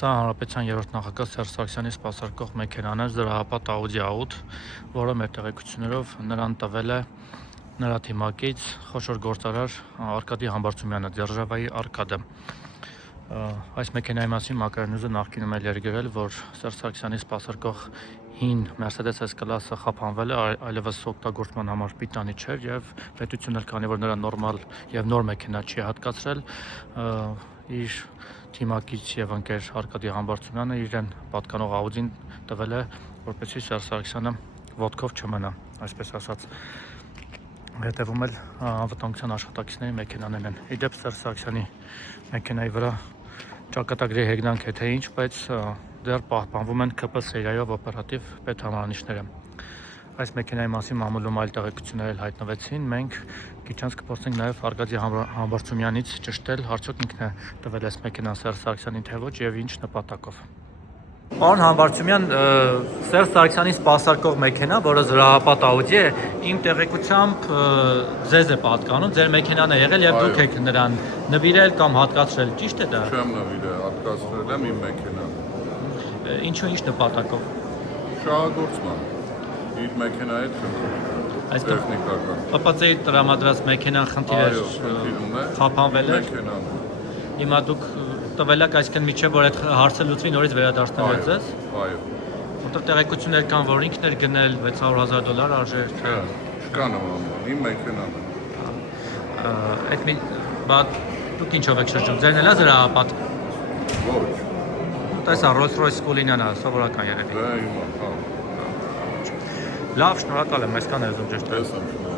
Սա հանրապետության երրորդ նախագահ Սերժ Սարգսյանի սպասարկող մեքենան է զրահապատ Audi A8, որը մեր տեղեկություններով նրան տվել է նրա թիմակից խոշոր գործարար Արկադի Համբարձումյանը, Ձերժավայի Արկադը։ Այս մեքենայի մասին Մակարոնյուզը նախկինում էլ էր գրել, որ Սերժ Սարգսյանի սպասարկող հին Mercedes S-Class-ը խափանվել է, այլևս օգտագործման համար պիտանի չէր եւ պետությունն էլ քանի որ նրա նորմալ եւ նոր մեքենա չի հատկացրել, իր թիմակից եւ ընկեր Արկադի Համբարձումյանը իրեն պատկանող Audi-ն տվել է, որպեսզի Սերժ Սարգսյանը ոտքով չմնա, այսպես ասած։ Հետևում էլ անվտանգության աշխատակիցների մեքենաներն են։ Իդեպ Սերժ Սարգսյանի մեքենայի վրա ճակատագրի հեգնանք է թե ինչ, բայց դեռ պահպանվում են ԿՊ սերիայով օպերատիվ պետհամարանիշները։ Այս մեքենայի մասին մամուլում այլ տեղեկություններ էլ հայտնվեցին։ Մենք քիչ անց կփորձենք նաև Արկադի Համբարձումյանից ճշտել, արդյոք ինքն է տվել այս մեքենան Սերժ Սարգսյանին թե ոչ եւ ինչ նպատակով։ Պարոն Համբարձումյան, Սերժ Սարգսյանի սպասարկող մեքենա, որը զրահապատ Audi է, իմ տեղեկությամբ ձեզ է պատկանում, ձեր մեքենան է եղել եւ դուք եք նրան նվիրել կամ հատկացրել, ճիշտ է դա։ Չեմ նվիրել, հատկացրել եմ իմ մեքենան։ Ինչու, ինչ նպատակով։ Շահագործման։ Իր մեքենայի հետ տեխնիկական։ ՊՊՑ-ի տրամադրած մեքենան խնդիր է, խափանվել է։ Հիմա դուք տվել եք, այսինքն միջև որ այդ հարցը լուծվի նորից վերադարձնել եք ձեզ։ Այո։ Որտեղ տեղեկություններ կան, որ ինքն էր գնել $600,000 արժեր։ Չկա նման, իմ մեքենան է։ Այդ մի դուք ինչով եք շրջում, ձերն էլ է զրահապատ։ Ոչ։ Տեսա Rolls-Royce Cullinan-ը, սովորական երևի։ Դա իմը, հա։ Լավ, շնորհակալ եմ, այսքան եմ ուզում ճշտել։